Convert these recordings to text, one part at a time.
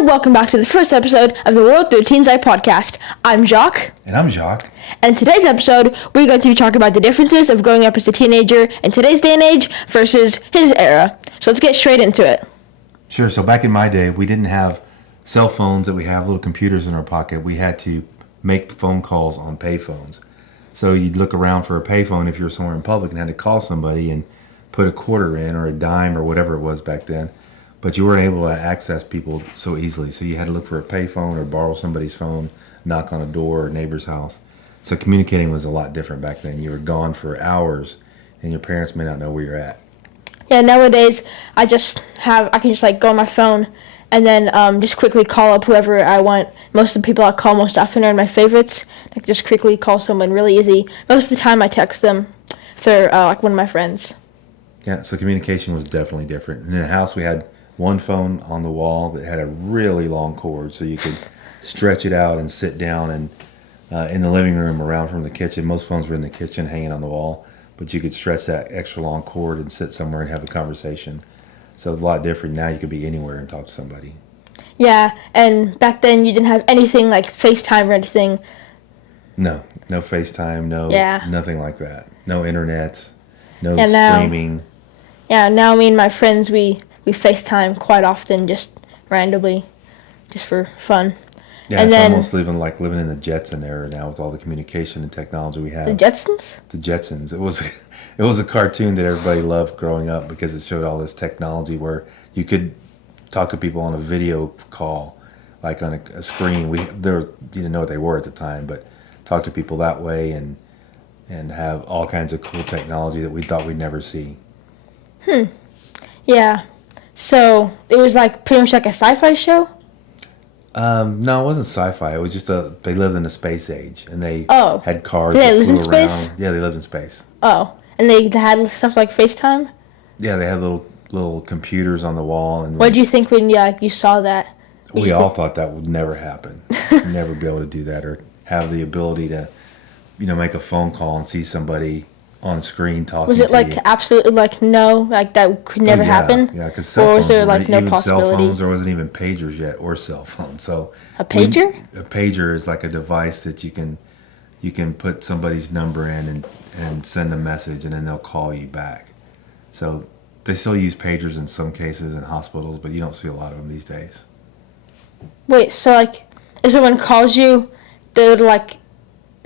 and welcome back to the first episode of the World Through Teens Eye podcast. I'm Jacques. And I'm Jacques. And in today's episode, we're going to be talking about the differences of growing up as a teenager in today's day and age versus his era. So let's get straight into it. Sure. So back in my day, we didn't have cell phones that we have little computers in our pocket. We had to make phone calls on payphones. So you'd look around for a payphone if you were somewhere in public and had to call somebody and put a quarter in or a dime or whatever it was back then. But you weren't able to access people so easily. So you had to look for a payphone or borrow somebody's phone, knock on a door or a neighbor's house. So communicating was a lot different back then. You were gone for hours and your parents may not know where you're at. Yeah, nowadays I can just go on my phone and then just quickly call up whoever I want. Most of the people I call most often are my favorites. I can just quickly call someone really easy. Most of the time I text them if they're like one of my friends. Yeah, so communication was definitely different. In the house we had one phone on the wall that had a really long cord so you could stretch it out and sit down and in the living room around from the kitchen. Most phones were in the kitchen hanging on the wall, but you could stretch that extra long cord and sit somewhere and have a conversation. So it's a lot different. Now you could be anywhere and talk to somebody. Yeah, and back then you didn't have anything like FaceTime or anything. No FaceTime, nothing like that. No internet, no streaming. Yeah, now me and my friends, we FaceTime quite often, just randomly, just for fun. Yeah, and it's almost living in the Jetson era now with all the communication and technology we have. The Jetsons? The Jetsons. It was a cartoon that everybody loved growing up because it showed all this technology where you could talk to people on a video call, like on a screen. You didn't know what they were at the time, but talk to people that way and have all kinds of cool technology that we thought we'd never see. Yeah. So it was pretty much like a sci-fi show? No, it wasn't sci-fi. It was just they lived in the space age and they had cars that flew around. Space? Yeah, they lived in space. Oh, and they had stuff like FaceTime? Yeah, they had little computers on the wall. And what did you think when you saw that? We all thought that would never happen. Never be able to do that or have the ability to, make a phone call and see somebody on screen talking to you. Was it absolutely no, that could never happen? Yeah, because cell phones or was there no even possibility? Cell phones, there wasn't even pagers yet or cell phones. So a pager? A pager is like a device that you can put somebody's number in and send a message and then they'll call you back. So they still use pagers in some cases in hospitals, but you don't see a lot of them these days. Wait, so if someone calls you, they would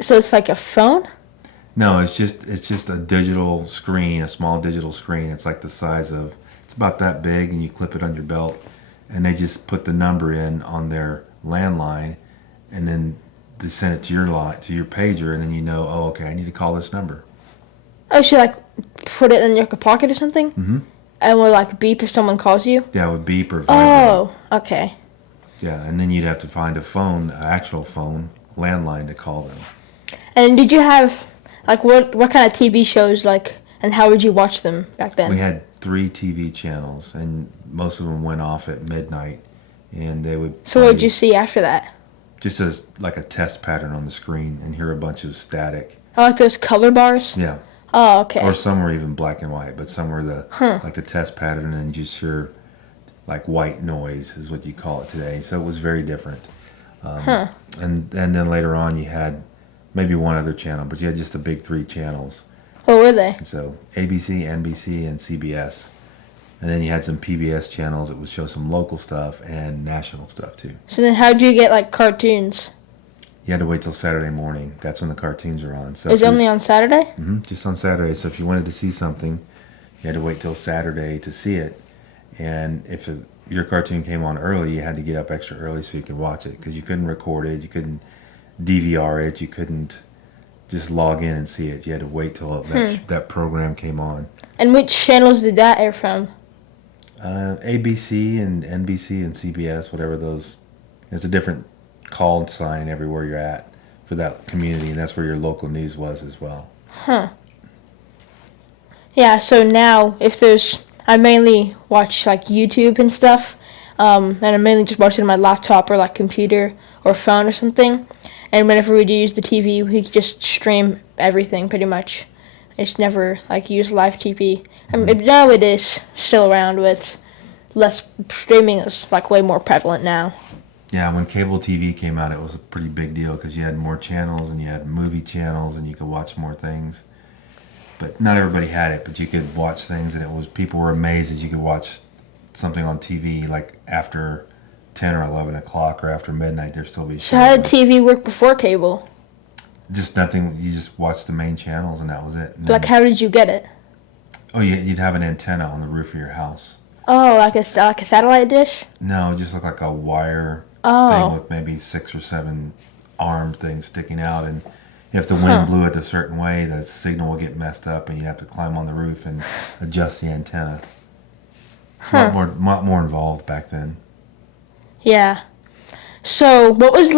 so it's like a phone? No, it's just a digital screen, a small digital screen. It's like the size of, it's about that big, and you clip it on your belt, and they just put the number in on their landline, and then they send it to your pager, and then oh, okay, I need to call this number. Oh, so put it in your pocket or something? Mm-hmm. And will beep if someone calls you? Yeah, it would beep or vibrate. Oh, okay. Yeah, and then you'd have to find an actual phone, landline to call them. And did you have what kind of TV shows and how would you watch them back then? We had 3 TV channels and most of them went off at midnight and they would So what did you see after that? Just as a test pattern on the screen and hear a bunch of static. Oh, like those color bars? Yeah. Oh, okay. Or some were even black and white, but some were the test pattern and you just hear white noise is what you call it today. So it was very different. And then later on you had maybe one other channel, but you had just the big 3 channels. What were they? So ABC, NBC, and CBS. And then you had some PBS channels that would show some local stuff and national stuff too. So then how do you get cartoons? You had to wait till Saturday morning. That's when the cartoons are on. So is it only on Saturday? Mm-hmm, just on Saturday. So if you wanted to see something, you had to wait till Saturday to see it. And if your cartoon came on early, you had to get up extra early so you could watch it because you couldn't record it, you couldn't DVR it, you couldn't just log in and see it. You had to wait till that program came on. And which channels did that air from? ABC and NBC and CBS, whatever those. It's a different call sign everywhere you're at for that community, and that's where your local news was as well. Yeah, so now I mainly watch YouTube and stuff, and I mainly just watch it on my laptop or computer or phone or something. And whenever we do use the TV, we just stream everything pretty much. I just never use live TV. I mean, now it is still around, but less streaming is way more prevalent now. Yeah, when cable TV came out, it was a pretty big deal because you had more channels and you had movie channels and you could watch more things. But not everybody had it, but you could watch things, and it was people were amazed that you could watch something on TV like after 10 or 11 o'clock or after midnight. There'd still be So how did shows. TV work before cable? Just nothing. You just watched the main channels, and that was it. And Like, then, how did you get it? oh, you'd have an antenna on the roof of your house. Oh, like a satellite dish? No, it just looked like a wire thing Oh, with maybe 6 or 7 arm things sticking out, and if the huh. wind blew it a certain way, the signal would get messed up, and you'd have to climb on the roof and adjust the antenna. Huh. Lot more involved back then. Yeah. So, what was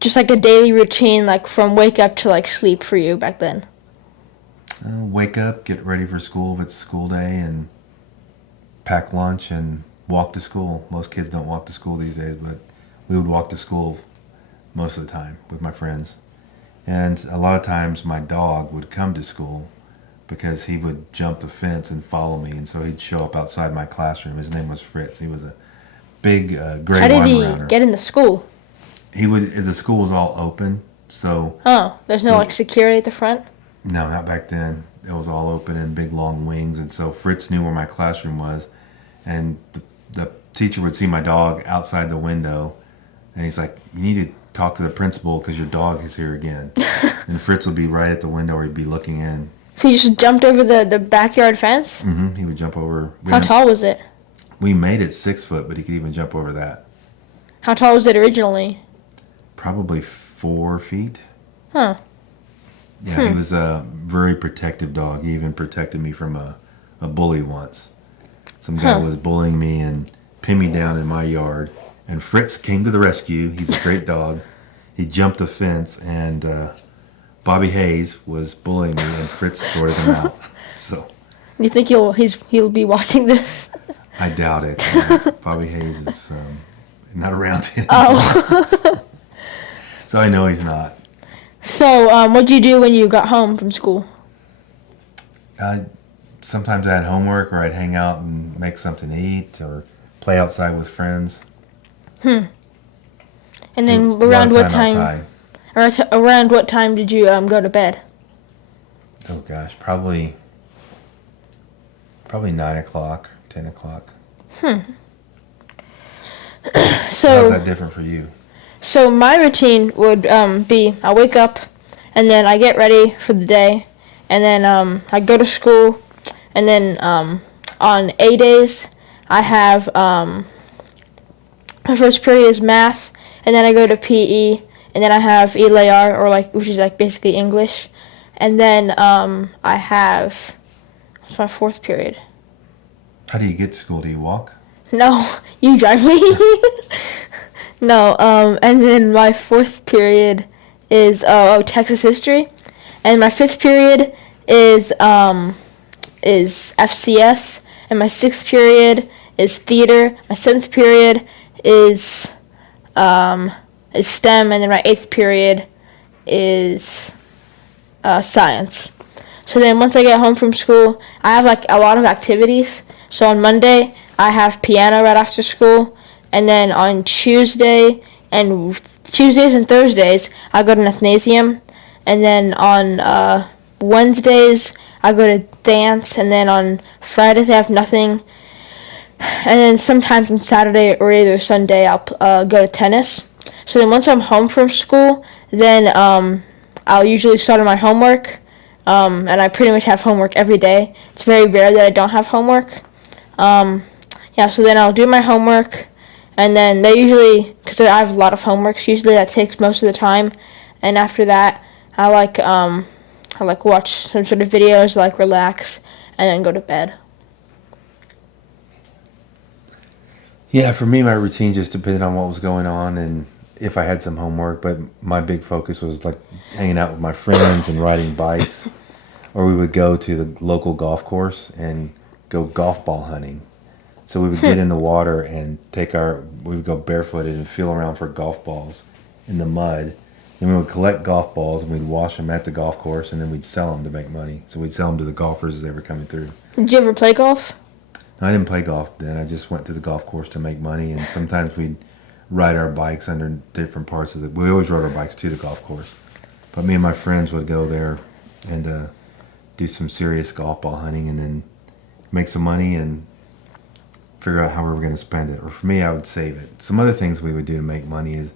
just like a daily routine, like from wake up to like sleep for you back then? Wake up, get ready for school if it's school day, and pack lunch and walk to school. Most kids don't walk to school these days, but we would walk to school most of the time with my friends. And a lot of times my dog would come to school because he would jump the fence and follow me, and so he'd show up outside my classroom. His name was Fritz. He was a big gray How did he Weimaraner. get into school? He would. The school was all open, so Oh, there's no So- like security at the front? no, not back then. It was all open and big long wings, and so Fritz knew where my classroom was, and the teacher would see my dog outside the window, and he's like, "You need to talk to the principal because your dog is here again." And Fritz would be right at the window, or he'd be looking in. So you just jumped over the backyard fence? He would jump over. How tall was it? We made it 6 foot, but he could even jump over that. How tall was it originally? Probably 4 feet. Huh. Yeah, he was a very protective dog. He even protected me from a bully once. Some guy was bullying me and pinned me down in my yard. And Fritz came to the rescue. He's a great dog. He jumped the fence, and Bobby Hayes was bullying me, and Fritz sorted him out. So Do you think he'll be watching this? I doubt it. Bobby Hayes is not around anymore. Oh. So I know he's not. So, what'd you do when you got home from school? Sometimes I had homework, or I'd hang out and make something to eat, or play outside with friends. And It then was a lot around of what time? outside. Around what time did you go to bed? Oh gosh, probably 9 o'clock, 10 o'clock. How's So, that different for you? so my routine would be I wake up, and then I get ready for the day, and then I go to school, and then on A days I have my first period is math, and then I go to PE, and then I have ELAR, or which is like basically English, and then I have what's my fourth period? How do you get to school? Do you walk? No, you drive me. No, and then my fourth period is Texas history, and my fifth period is FCS, and my sixth period is theater. My seventh period is STEM, and then my eighth period is science. So then once I get home from school, I have like a lot of activities. So on Monday, I have piano right after school, and then on Tuesdays and Thursdays, I go to Nathnasium, and then on Wednesdays, I go to dance, and then on Fridays, I have nothing, and then sometimes on Saturday or either Sunday, I'll go to tennis. So then once I'm home from school, then I'll usually start on my homework, and I pretty much have homework every day. It's very rare that I don't have homework. So then I'll do my homework, and then they usually, because I have a lot of homeworks, usually that takes most of the time, and after that, I watch some sort of videos, relax, and then go to bed. Yeah, for me, my routine just depended on what was going on and if I had some homework. But my big focus was like hanging out with my friends and riding bikes, or we would go to the local golf course and go golf ball hunting. So we would get in the water and we would go barefooted and feel around for golf balls in the mud. And we would collect golf balls and we'd wash them at the golf course, and then we'd sell them to make money. So we'd sell them to the golfers as they were coming through. Did you ever play golf? I didn't play golf then. I just went to the golf course to make money, and sometimes we'd ride our bikes under different parts of the. We always rode our bikes to the golf course, but me and my friends would go there and do some serious golf ball hunting, and then make some money and figure out how we were going to spend it. Or for me, I would save it. Some other things we would do to make money is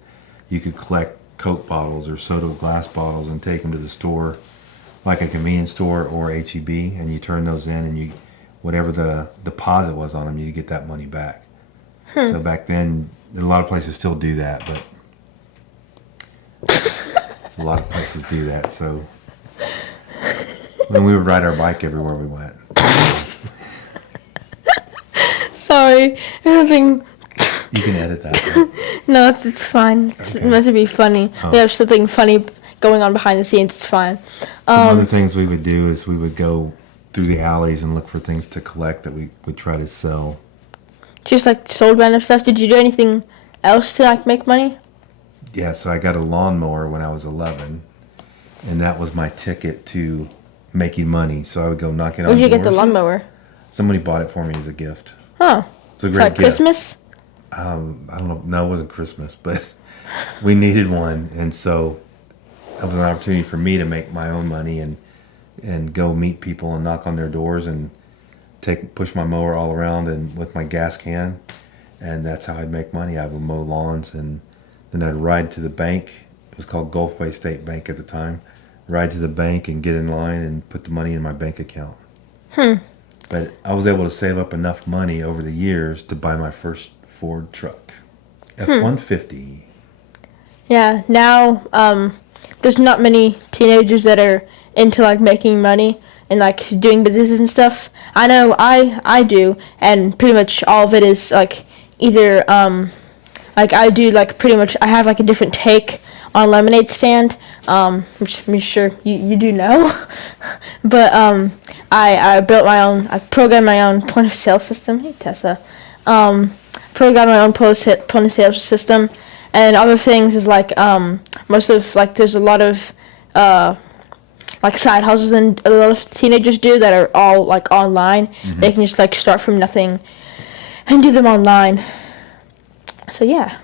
you could collect Coke bottles or soda glass bottles and take them to the store, like a convenience store or HEB, and you turn those in, and you whatever the deposit was on them, you get that money back. So back then, a lot of places still do that, but a lot of places do that. So when we would ride our bike everywhere we went. Sorry, anything. You can edit that. No, it's fine. It's Okay. meant to be funny. We have something funny going on behind the scenes. It's fine. Some other things we would do is we would go through the alleys and look for things to collect that we would try to sell. Just like sold random stuff. Did you do anything else to like make money? Yeah, so I got a lawnmower when I was 11, and that was my ticket to making money. So I would go knocking on Where'd you doors. get the lawnmower? Somebody bought it for me as a gift. Huh? It was a For great like gift. Christmas? I don't know. No, it wasn't Christmas, but we needed one, and so that was an opportunity for me to make my own money and go meet people and knock on their doors and push my mower all around and with my gas can, and that's how I'd make money. I would mow lawns, and then I'd ride to the bank. It was called Gulfway State Bank at the time. Ride to the bank and get in line and put the money in my bank account. But I was able to save up enough money over the years to buy my first Ford truck, F-150. Yeah. Now, there's not many teenagers that are into like making money and like doing businesses and stuff. I know I do, and pretty much all of it is like either like I do like pretty much I have like a different take on lemonade stand, which I'm sure you do know. But I built my own, I programmed my own point of sale system. Hey Tessa. Programmed my own point of sale system, and other things is like most of like there's a lot of like side hustles and a lot of teenagers do that are all like online. They can just like start from nothing and do them online. So yeah.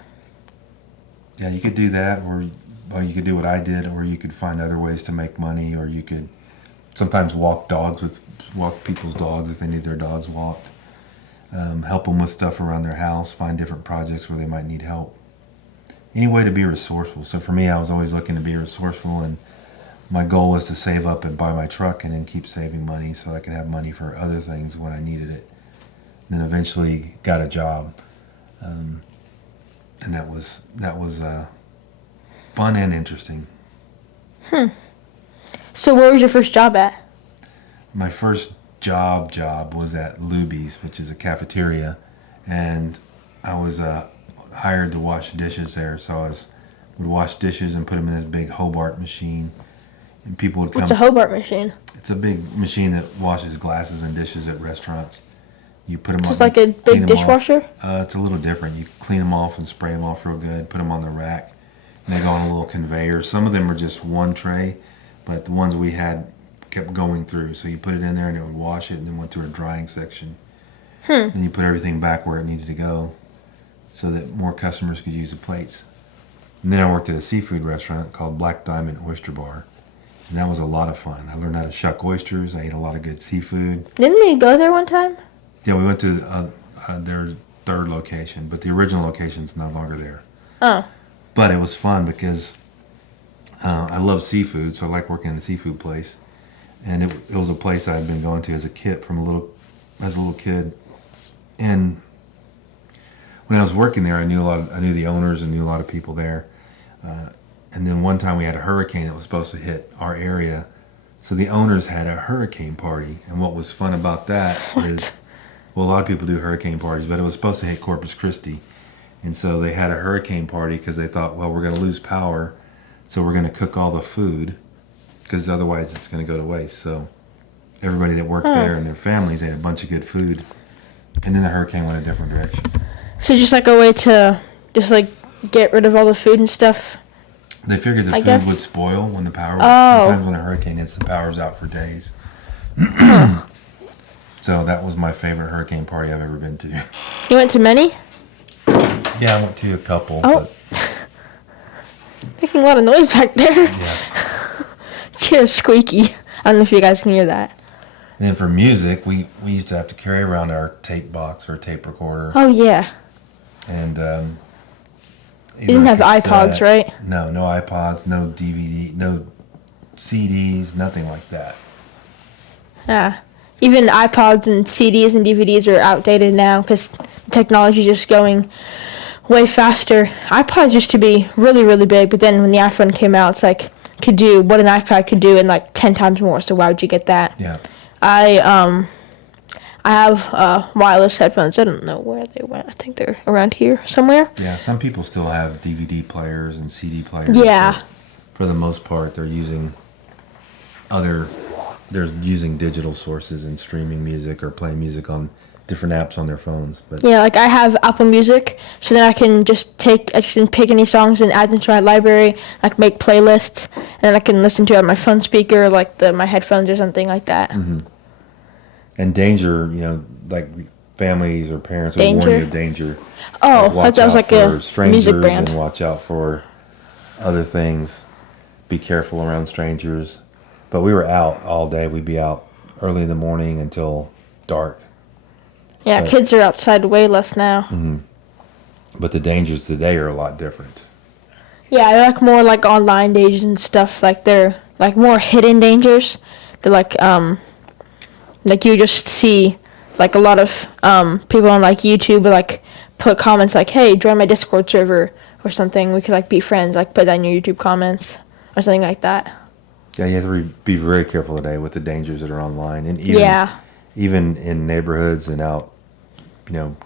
Yeah, you could do that, or you could do what I did, or you could find other ways to make money, or you could sometimes walk people's dogs if they need their dogs walked. Help them with stuff around their house, find different projects where they might need help. Any way to be resourceful. So for me, I was always looking to be resourceful, and my goal was to save up and buy my truck and then keep saving money so I could have money for other things when I needed it. And then eventually got a job. And that was fun and interesting. So where was your first job at? My first job was at Luby's, which is a cafeteria, and I was hired to wash dishes there. So would wash dishes and put them in this big Hobart machine, and people would come. What's a Hobart machine? It's a big machine that washes glasses and dishes at restaurants. You put them Just on, like a clean big 'em dishwasher? off. It's a little different. You clean them off and spray them off real good. Put them on the rack, and they go on a little conveyor. Some of them are just one tray, but the ones we had kept going through. So you put it in there and it would wash it, and then went through a drying section. Then you put everything back where it needed to go, so that more customers could use the plates. And then I worked at a seafood restaurant called Black Diamond Oyster Bar, and that was a lot of fun. I learned how to shuck oysters. I ate a lot of good seafood. Didn't we go there one time? Yeah, we went to their third location, but the original location's no longer there. Oh. But it was fun because I love seafood, so I like working in the seafood place. And it was a place I had been going to as a kid, as a little kid. And when I was working there, I knew the owners and knew a lot of people there. And then one time we had a hurricane that was supposed to hit our area, so the owners had a hurricane party. And what was fun about that is, well, a lot of people do hurricane parties, but it was supposed to hit Corpus Christi. And so they had a hurricane party because they thought, well, we're going to lose power, so we're going to cook all the food, because otherwise it's going to go to waste. So everybody that worked there and their families ate a bunch of good food. And then the hurricane went a different direction. So just like a way to just like get rid of all the food and stuff? They figured the I food guess. would spoil when the power. Oh. Sometimes when a hurricane hits, the power's out for days. So that was my favorite hurricane party I've ever been to. You went to many? Yeah, I went to a couple. Oh. Making a lot of noise back there. But yes. Chair's squeaky. I don't know if you guys can hear that. And then for music, we used to have to carry around our tape box or tape recorder. Oh, yeah. And You didn't have iPods, right? No iPods, no DVD, no CDs, nothing like that. Yeah. Even iPods and CDs and DVDs are outdated now because technology is just going way faster. iPods used to be really, really big, but then when the iPhone came out, it's like could do what an iPad could do in like 10 times more. So why would you get that? Yeah. I have wireless headphones. I don't know where they went. I think they're around here somewhere. Yeah, some people still have DVD players and CD players. Yeah. But for the most part, they're using digital sources and streaming music or playing music on different apps on their phones. But Yeah, like I have Apple Music, so then I can pick any songs and add them to my library, like make playlists, and then I can listen to it on my phone speaker, like my headphones or something like that. Mm-hmm. And danger, like families or parents will warn Danger? you of danger. Oh, Watch that was out like for a strangers music brand. and watch out for other things. Be careful around strangers. But we were out all day. We'd be out early in the morning until dark. Yeah, but- kids are outside way less now. Mm-hmm. But the dangers today are a lot different. Yeah, I like more like online dangers and stuff. Like they're like more hidden dangers. They're like you just see like a lot of people on like YouTube will like put comments like, "Hey, join my Discord server" or something. We could like be friends. Like put that in your YouTube comments or something like that. Yeah, you have to be very careful today with the dangers that are online, and even in neighborhoods and out.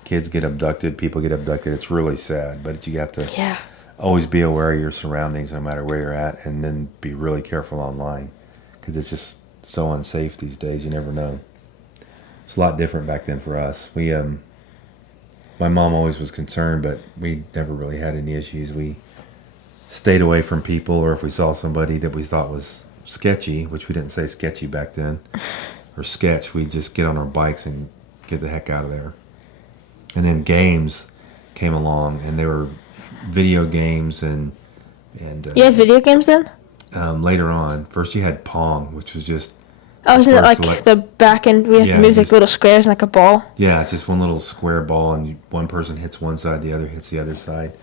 Kids get abducted, people get abducted. It's really sad, but you have to always be aware of your surroundings, no matter where you're at, and then be really careful online because it's just so unsafe these days. You never know. It's a lot different back then for us. My mom always was concerned, but we never really had any issues. We stayed away from people, or if we saw somebody that we thought was sketchy, which we didn't say sketchy back then, or sketch, we'd just get on our bikes and get the heck out of there. And then games came along, and there were video games and You had video games then? later on. First you had Pong, which was just Oh, isn't it first like the back end? We have to move like little squares and like a ball. Yeah, it's just one little square ball, and one person hits one side, the other hits the other side.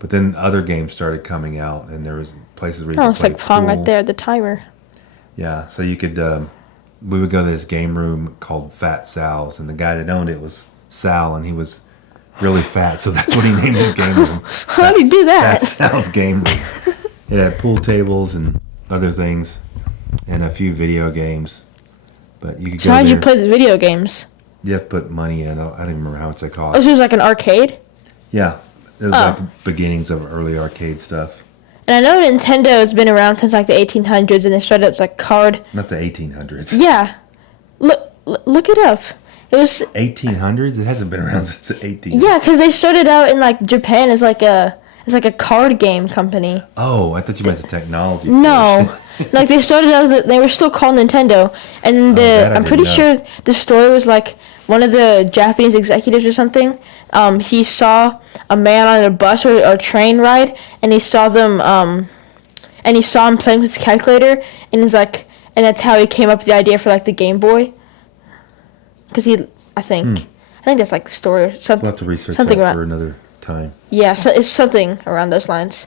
But then other games started coming out, and there was places where you could it's play like Pong pool. right there, the timer. Yeah, so you could. We would go to this game room called Fat Sal's, and the guy that owned it was Sal, and he was really fat, so that's what he named his game room. How do you do that? Fat Sal's game room. Yeah, pool tables and other things, and a few video games. But you could So go how did there. you play the video games? You have to put money in. I don't even remember how much they Oh, cost. this was like an arcade? Yeah, it was Oh. like beginnings of early arcade stuff. And I know Nintendo has been around since like the 1800s, and they started up as like card. Not the 1800s. Yeah, look it up. It was 1800s? It hasn't been around since the 1800s. yeah, because they started out in like Japan as like a card game company. Oh, I thought you meant the technology. No, first. like they started out they were still called Nintendo, and that I I'm pretty didn't sure the story was like one of the Japanese executives or something. He saw a man on a bus or a train ride, and he saw them and he saw him playing with his calculator, and he's like, and that's how he came up with the idea for like the Game Boy. Because I think that's like the story or something. We'll have to research something that around. for another time. Yeah, so it's something around those lines.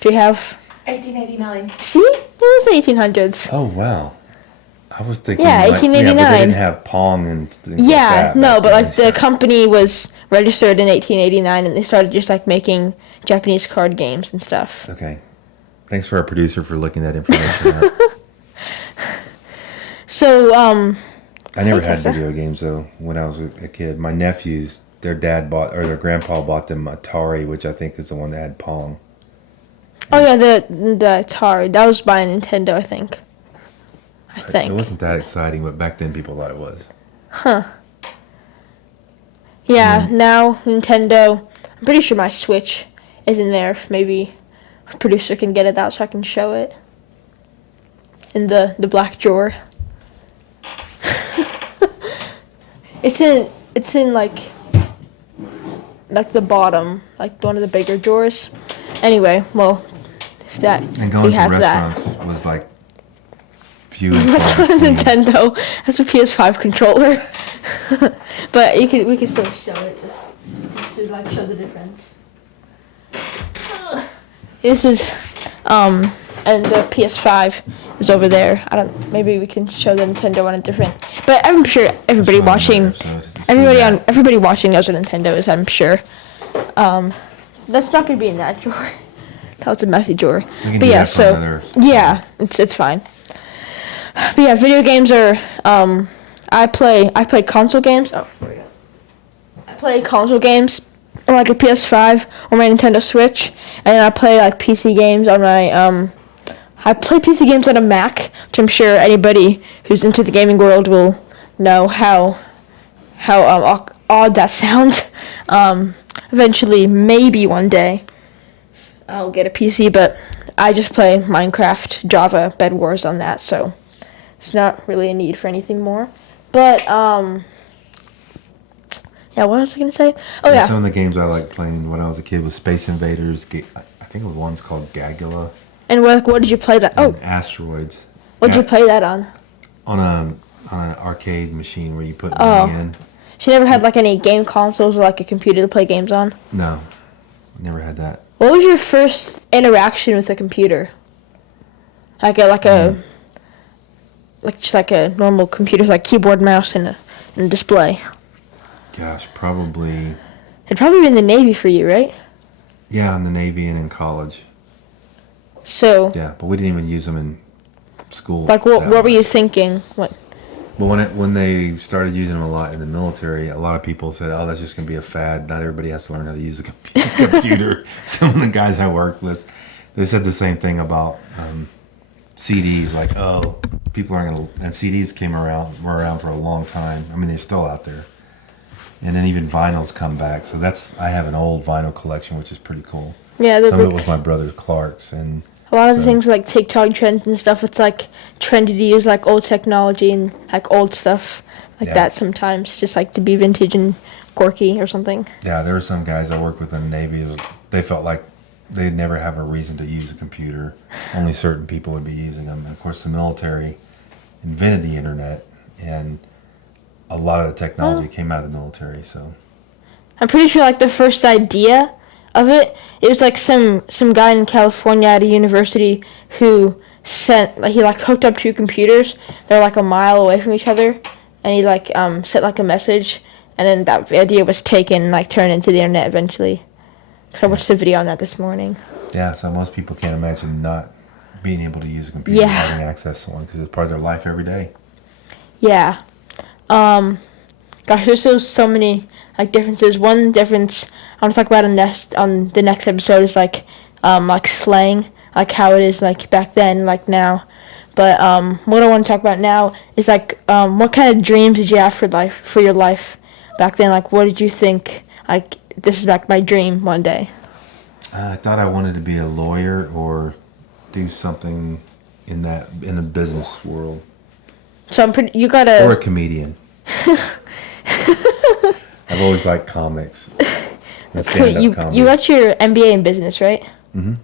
Do you have? 1889. See, it was the 1800s. Oh, wow. I was thinking. Yeah, like, 1889. but they didn't have Pong and things like Yeah, that no, back but then. like the company was registered in 1889, and they started just like making Japanese card games and stuff. Okay. Thanks for our producer for looking that information up. So, I never Hey, had Tessa. video games though when I was a kid. My nephews, their grandpa bought them Atari, which I think is the one that had Pong. oh yeah, the Atari that was by Nintendo, I think. It wasn't that exciting, but back then people thought it was. Yeah, now Nintendo. I'm pretty sure my Switch is in there. If maybe a producer can get it out so I can show it in the black drawer. It's in like like the bottom, like one of the bigger drawers. Anyway, well, if that And going we to have that. restaurants was like few and That's far not a between. Nintendo. That's a PS5 controller. But we can still show it just to like show the difference. This is and the PS5 is over there. Maybe we can show the Nintendo on a different. But I'm sure everybody It's watching on there, so it's that. everybody watching knows what Nintendo is, I'm sure. That's not gonna be in that drawer. That was a messy drawer. We can But do yeah, that for so another- yeah, it's fine. But yeah, video games are I play console games. Oh, there we go. I play console games on like a PS5 or my Nintendo Switch, and then I play like PC games on my I play PC games on a Mac, which I'm sure anybody who's into the gaming world will know how odd that sounds. Eventually, maybe one day, I'll get a PC, but I just play Minecraft, Java, Bed Wars on that, so it's not really a need for anything more. But yeah, what was I gonna say? Oh And yeah, some of the games I liked playing when I was a kid was Space Invaders. I think it was one's called Gagula. and what did you play that? Oh, And Asteroids. what did you play that on? On an arcade machine where you put Oh. money in. She never had like any game consoles or like a computer to play games on. No, never had that. What was your first interaction with a computer? Like just like a normal computer, like keyboard, mouse, and a display. Gosh, probably. It'd probably been the Navy for you, right? Yeah, in the Navy and in college. So, Yeah, but we didn't even use them in school. like, that what were much. you thinking? What? But when they started using them a lot in the military, a lot of people said, "Oh, that's just going to be a fad. Not everybody has to learn how to use a computer." Some of the guys I worked with, they said the same thing about CDs. Like, "Oh, people aren't going to." And CDs were around for a long time. I mean, they're still out there. And then even vinyls come back. So I have an old vinyl collection, which is pretty cool. Yeah, Some of it like, was my brother Clark's, and a lot of the so- things like TikTok trends and stuff. It's like trendy to use like old technology and like old stuff like Yeah. that sometimes, just like to be vintage and quirky or something. yeah, there were some guys I worked with in the Navy. They felt like they'd never have a reason to use a computer. Only certain people would be using them. And of course, the military invented the internet, and a lot of the technology came out of the military. So I'm pretty sure like the first idea of it was like some guy in California at a university who he hooked up two computers. They're like a mile away from each other, and he like sent like a message, and then that idea was taken and like turned into the internet eventually. So I watched a video on that this morning. yeah, so most people can't imagine not being able to use a computer, Yeah. having access to one, because it's part of their life every day. Yeah. Gosh, there's so many like differences. One difference I want to talk about on the next episode is like slang, like how it is like back then, like now. But what I want to talk about now is like what kind of dreams did you have for your life back then? Like what did you think? Like this is like my dream one day. I thought I wanted to be a lawyer or do something in the business world, So you or gotta. a comedian. I've always liked comics and stand-up comedy. You got your MBA in business, right? Mhm.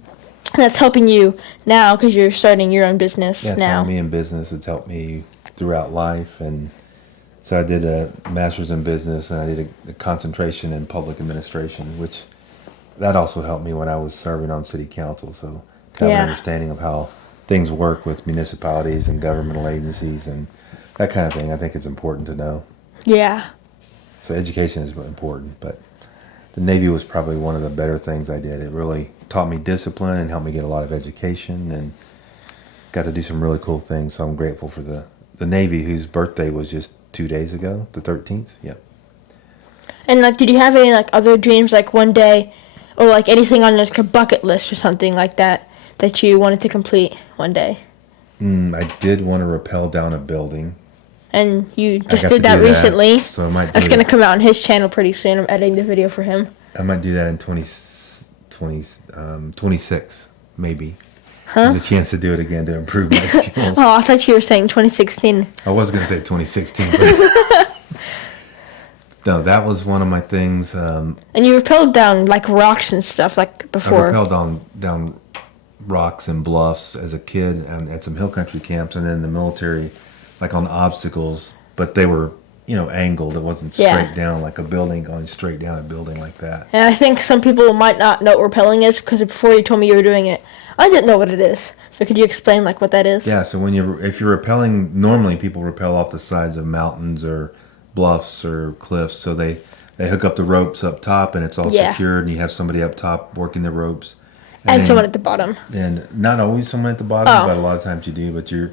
And that's helping you now because you're starting your own business Yeah, it's now. helped me in business. It's helped me throughout life, and so I did a master's in business, and I did a concentration in public administration, which that also helped me when I was serving on city council. So to have Yeah. an understanding of how things work with municipalities and governmental agencies and that kind of thing, I think is important to know. Yeah. So education is important, but the Navy was probably one of the better things I did. It really taught me discipline and helped me get a lot of education, and got to do some really cool things. So I'm grateful for the Navy, whose birthday was just 2 days ago, the 13th. Yep. And like, did you have any like other dreams, like one day, or like anything on like a bucket list or something like that that you wanted to complete one day? I did want to rappel down a building. And you just got to did that do that, recently. so I might do That's gonna it. come out on his channel pretty soon. I'm editing the video for him. I might do that in 26, maybe. Huh? There's a chance to do it again to improve my skills. Oh, I thought you were saying 2016. I was going to say 2016, but No, that was one of my things. And you rappelled down like rocks and stuff like I before. rappelled down rocks and bluffs as a kid and at some hill country camps, and then in the military, like on obstacles, but they were, angled. It wasn't straight Yeah. down like a building going straight down a building like that. And I think some people might not know what rappelling is because before you told me you were doing it, I didn't know what it is. So could you explain like what that is? Yeah, so if you're rappelling, normally people rappel off the sides of mountains or bluffs or cliffs, so they hook up the ropes up top and it's all Yeah. secured, and you have somebody up top working the ropes. And then- someone at the bottom. And not always someone at the bottom, Oh. but a lot of times you do. But you're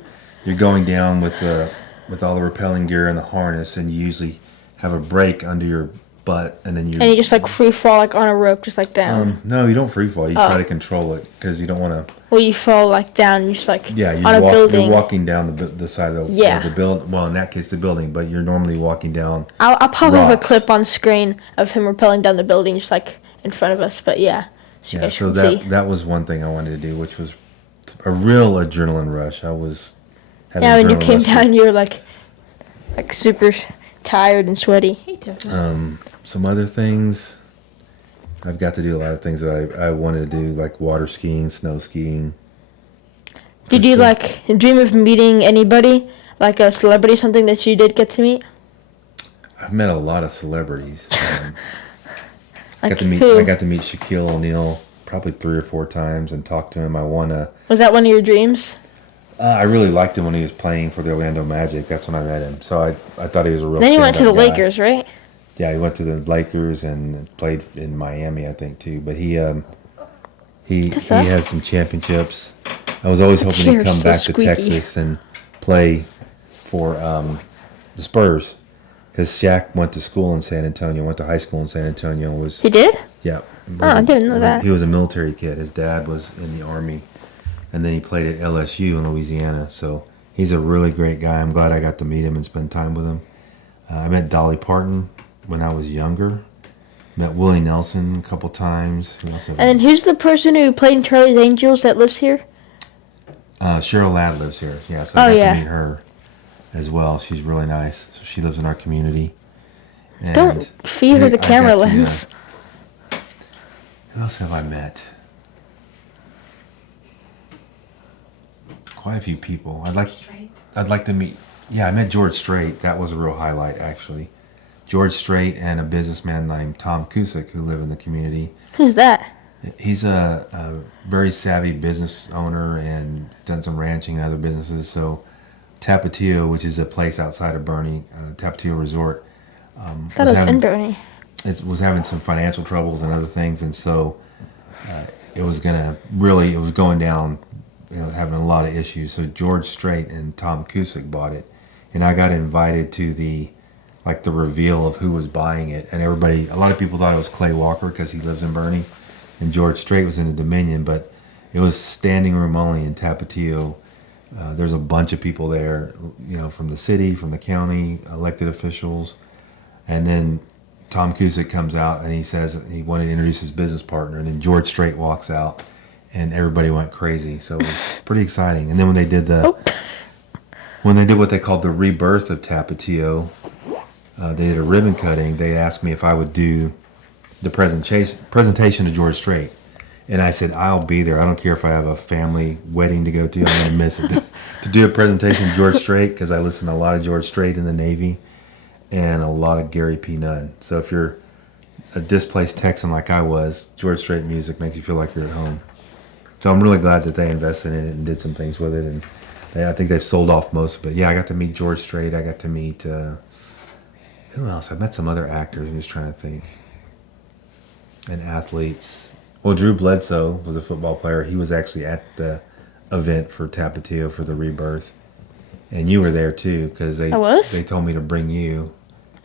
going down with all the rappelling gear and the harness, and you usually have a brake under your butt, and then you. And you just like free fall like on a rope, just like down. No, you don't free fall. You Oh. try to control it because you don't want to. Well, you fall like down, you just like Yeah, on a building. you're walking down the side of Yeah. the building. Well, in that case, the building, but you're normally walking down. I'll probably have a rocks. clip on screen of him rappelling down the building, just like in front of us. But yeah, so you Yeah, guys so can see. that was one thing I wanted to do, which was a real adrenaline rush. I was having Yeah, when you adrenaline came rush. down, you were like super tired and sweaty. Some other things, I've got to do a lot of things that I wanted to do, like water skiing, snow skiing. Did you like dream of meeting anybody, like a celebrity, something that you did get to meet? I've met a lot of celebrities. Like I got to meet Shaquille O'Neal probably 3 or 4 times and talk to him. I won a. Was that one of your dreams? I really liked him when he was playing for the Orlando Magic. That's when I met him. So I thought he was a real. Then you went to the stand-up guy. Lakers, right? Yeah, he went to the Lakers and played in Miami, I think, too. But he What's that? has some championships. I was always hoping he'd chair's come so back squeaky. to Texas and play for the Spurs, because Shaq went to school in San Antonio, went to high school in San Antonio. He did? Yeah. Oh, I didn't know that. He was a military kid. His dad was in the Army, and then he played at LSU in Louisiana. So he's a really great guy. I'm glad I got to meet him and spend time with him. I met Dolly Parton when I was younger. Met Willie Nelson a couple times. Who else have I And then who's the person who played in Charlie's Angels that lives here? Cheryl Ladd lives here. Yeah, so I Oh, got yeah. to meet her as well. She's really nice. So she lives in our community. And Don't feed her I the got camera to, lens. who else have I met? Quite a few people. I'd like to meet. Yeah, I met George Strait. That was a real highlight, actually. George Strait and a businessman named Tom Cusick who live in the community. Who's that? He's a very savvy business owner and done some ranching and other businesses. So Tapatio, which is a place outside of Bernie, Tapatio Resort, I thought it was in Bernie. it was having some financial troubles and other things, and so it was going down, having a lot of issues. So George Strait and Tom Cusick bought it, and I got invited to the reveal of who was buying it, and a lot of people thought it was Clay Walker because he lives in Bernie, and George Strait was in the Dominion, but it was standing room only in Tapatio. There's a bunch of people there, from the city, from the county, elected officials, and then Tom Cusick comes out and he says he wanted to introduce his business partner, and then George Strait walks out, and everybody went crazy. So it was pretty exciting. And then when they did what they called the rebirth of Tapatio, they did a ribbon cutting. They asked me if I would do the presentation to George Strait. And I said, I'll be there. I don't care if I have a family wedding to go to. I'm going to miss it. To do a presentation to George Strait, because I listen to a lot of George Strait in the Navy and a lot of Gary P. Nunn. So if you're a displaced Texan like I was, George Strait music makes you feel like you're at home. So I'm really glad that they invested in it and did some things with it. And I think they've sold off most of it. Yeah, I got to meet George Strait. I got to meet... who else? I met some other actors. I'm just trying to think. And athletes. Well, Drew Bledsoe was a football player. He was actually at the event for Tapatio for the rebirth. And you were there too, because I was? they told me to bring you.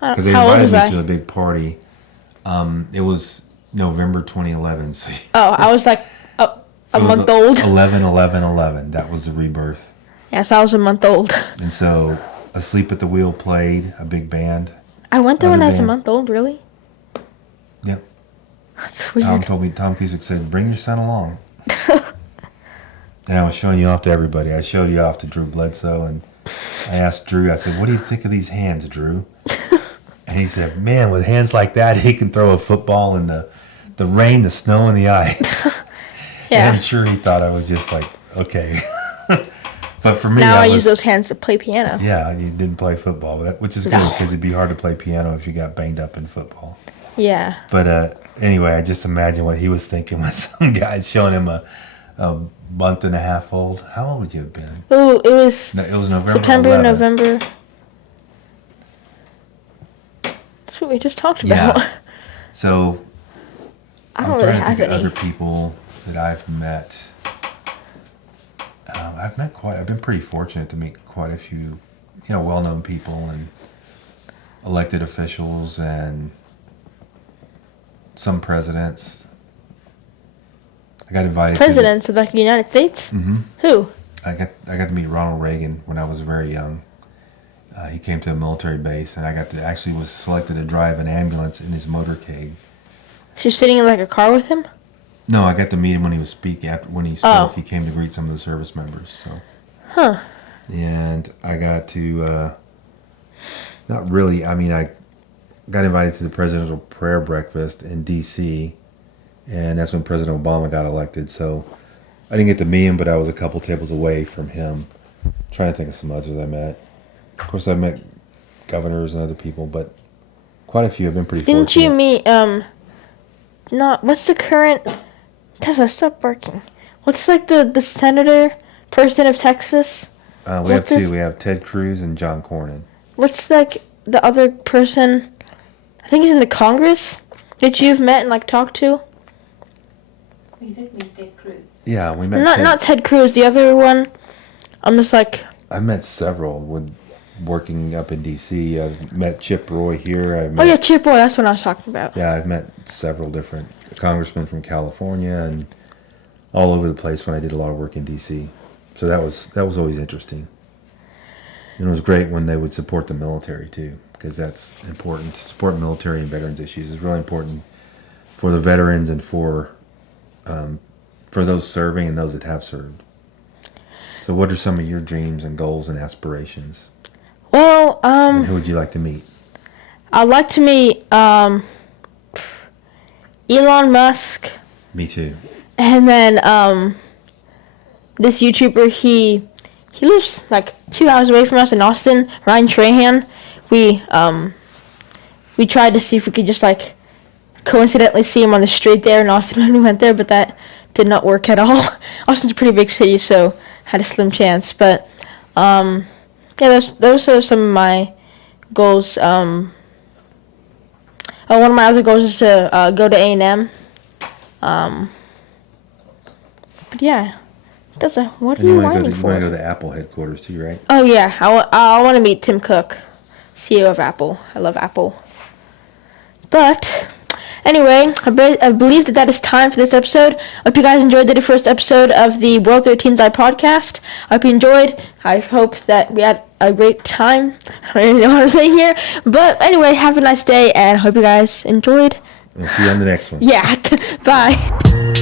How Because they old invited was me I? to a big party. It was November 2011. So Oh, I was like a it was month old. 11/11/11. That was the rebirth. Yeah, so I was a month old. And so Asleep at the Wheel played, a big band. I went there when Other I was a bands. month old, really? Yep. That's weird. Tom Cusick said, bring your son along. And I was showing you off to everybody. I showed you off to Drew Bledsoe, and I asked Drew, I said, what do you think of these hands, Drew? And he said, man, with hands like that, he can throw a football in the rain, the snow, and the ice. Yeah. And I'm sure he thought I was just like, okay. But for me, Now I use those hands to play piano. Yeah, you didn't play football, which is good because it'd be hard to play piano if you got banged up in football. Yeah. But anyway, I just imagine what he was thinking when some guy showing him a month and a half old. How old would you have been? Oh, it was No, it was November. September, 11th. November. That's what we just talked about. Yeah. So I I'm don't really trying to have think of any. other people that I've met. I've been pretty fortunate to meet quite a few, well-known people and elected officials and some presidents. I got invited Presidents of like the United States? Mm-hmm. Who? I got to meet Ronald Reagan when I was very young. He came to a military base, and I was selected to drive an ambulance in his motorcade. She's sitting in like a car with him? No, I got to meet him when he was speaking. When he spoke, he came to greet some of the service members. So. Huh. And I got to, not really, I mean, I got invited to the presidential prayer breakfast in D.C., and that's when President Obama got elected. So I didn't get to meet him, but I was a couple tables away from him. I'm trying to think of some others I met. Of course, I met governors and other people, but quite a few. I've been pretty Didn't fortunate. you meet, what's the current, Tesla, stop barking. What's like the senator, president of Texas? We have What's two. this? We have Ted Cruz and John Cornyn. What's like the other person, I think he's in the Congress, that you've met and like talked to? We did meet Ted Cruz. Yeah, we met Not Ted Cruz, the other one. I'm just like, I met several working up in D.C. I've met Chip Roy here. oh yeah, Chip Roy, that's what I was talking about. Yeah, I've met several different congressmen from California and all over the place when I did a lot of work in D.C. So that was always interesting. And it was great when they would support the military too, because that's important. To support military and veterans issues is really important for the veterans and for those serving and those that have served. So what are some of your dreams and goals and aspirations? Well, And who would you like to meet? I'd like to meet Elon Musk, Me too. and then this YouTuber, he lives like 2 hours away from us in Austin, Ryan Trahan. We tried to see if we could just like coincidentally see him on the street there in Austin when we went there, but that did not work at all. Austin's a pretty big city, so had a slim chance. But yeah, those are some of my goals. One of my other goals is to go to A&M. But yeah, what are And you want whining to for? go to the Apple headquarters too, right? Oh yeah, I want to meet Tim Cook, CEO of Apple. I love Apple. But anyway, I believe that is time for this episode. I hope you guys enjoyed the first episode of the World 13's Eye podcast. I hope you enjoyed. I hope that we had a great time. I don't really know what I'm saying here. But anyway, have a nice day, and hope you guys enjoyed. We'll see you on the next one. Yeah, bye.